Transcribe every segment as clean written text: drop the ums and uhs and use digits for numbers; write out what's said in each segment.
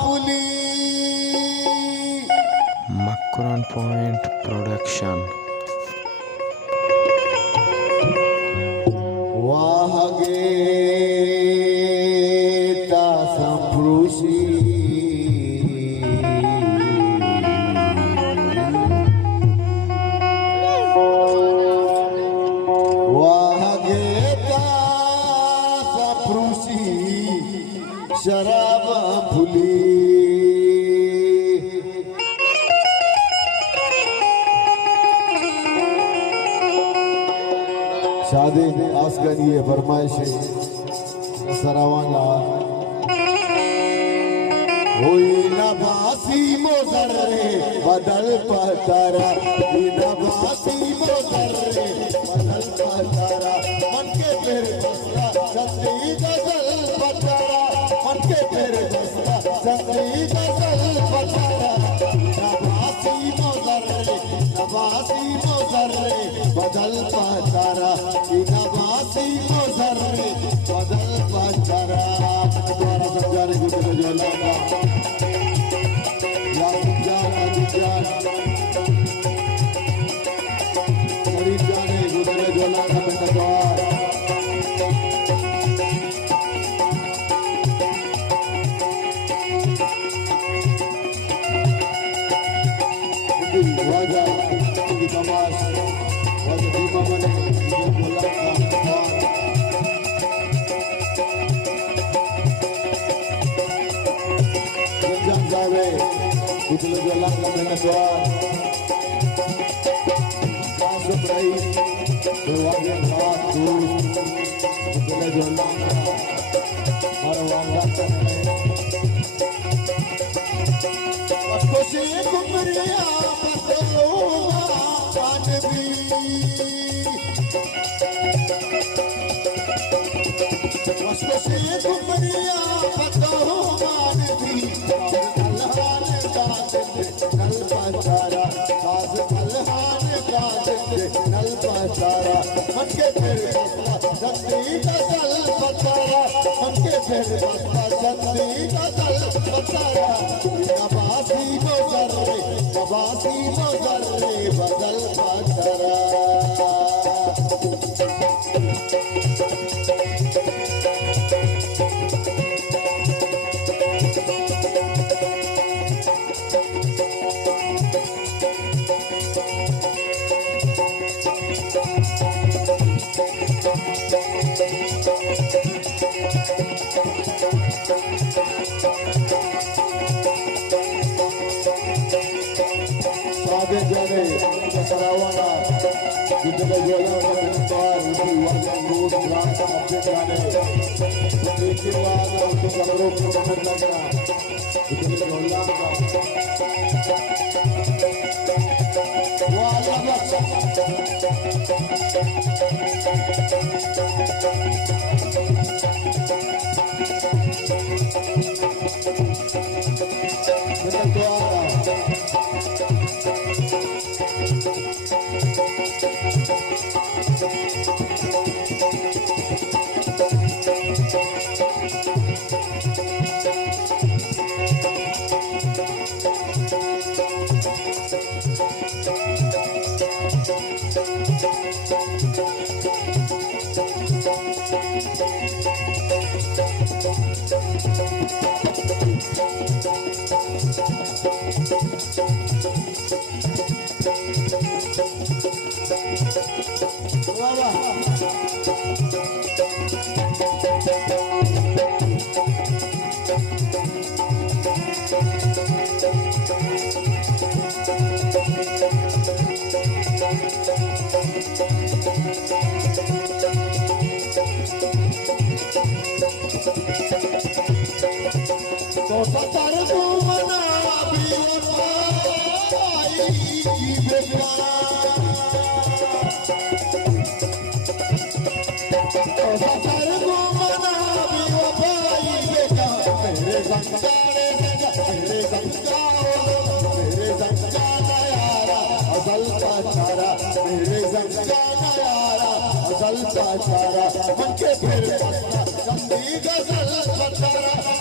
पुली Makran Point Production. वाहगे ता संप्रुषी शराब fully शादी आसगन ये फरमाइश सरावाना हुई नबासी मोजर बदल पतारा नबासी मोजर बदल पतारा मन के फिर चंदी गजल पतारा मन के फिर चंदी गजल पतारा नबासी मोजर बदल पतारा नबासी मोजर बदल पतारा तुम्हारा समझाने को तो जो लगा या समझाना जिजान गरीब जाने गुजरे जो लगा में द्वार वाजा की तमाश वाजा दीमा मने जो लगा Kutul jalan dengan suara masuk rai berwajan waktu kutul jalan marwanga waktu si kumriya patolonga panbi waktu si kumriya patolonga panbi नल पाचारा साज कलहान नल पाचारा मन के फिर जल्दी का चल पतारा मन के फिर जल्दी का चल पतारा नबासी मोजर बदल पाचारा जाने सरावाना जितने जोला बार उनकी वाला दूध रास्ता अपने जाने इसके बाद उनके कमरों को बंद लगा जितने जोला वाला बच्चा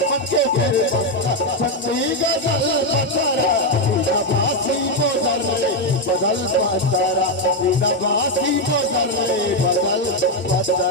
मन के फिर फिर बसता ठंडी गजल पतरा बासी बदल रे बदल पतरा बासी बदल रे बदल पतरा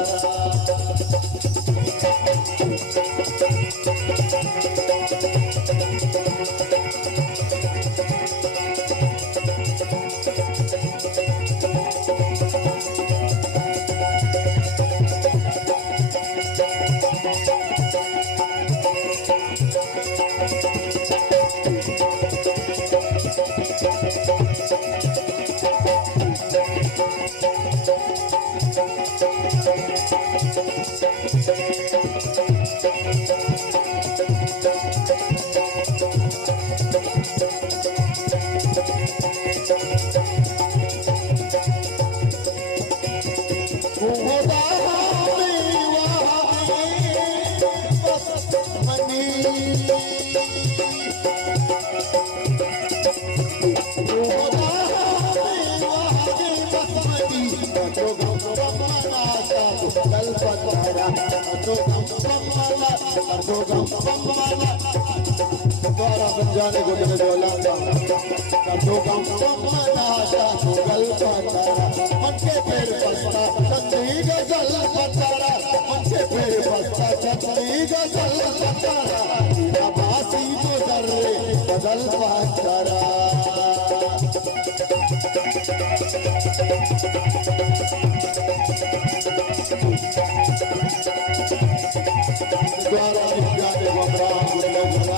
जाने को तेरे जोला तो कम मनाता तो गल पतारा मन के फिर बसता चंदी गजल पतारा मन के फिर बसता चंदी गजल पतारा बासी बदल रे बदल पतारा द्वारा जाने को ब्राह्मण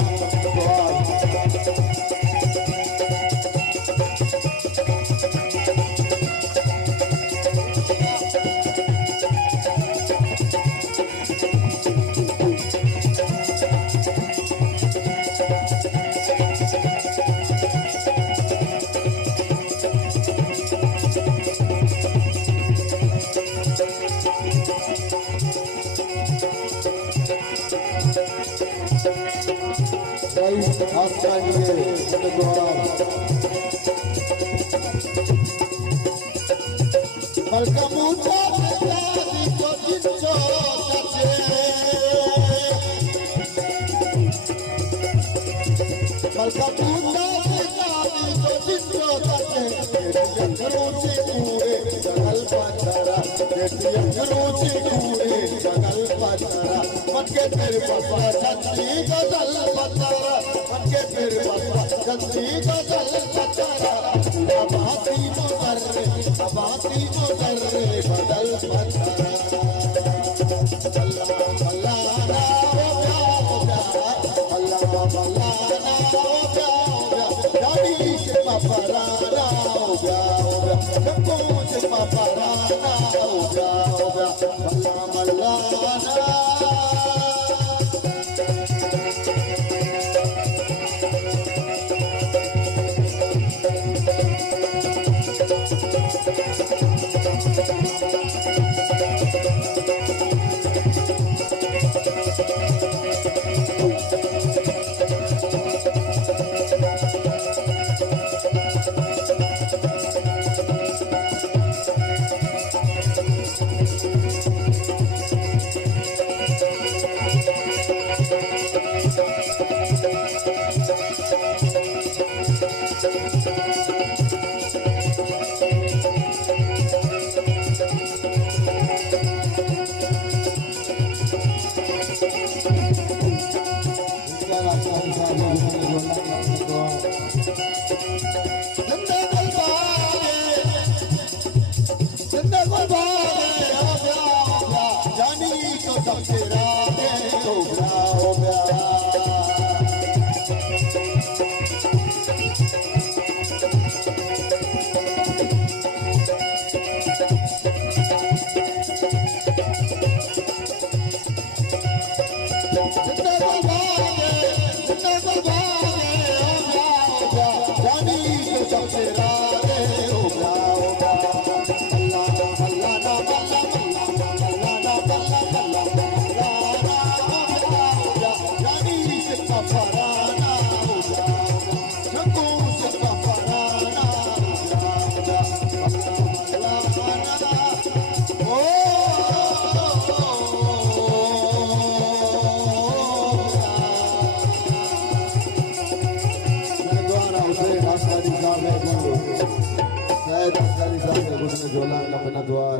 ज्वाला का अपना द्वार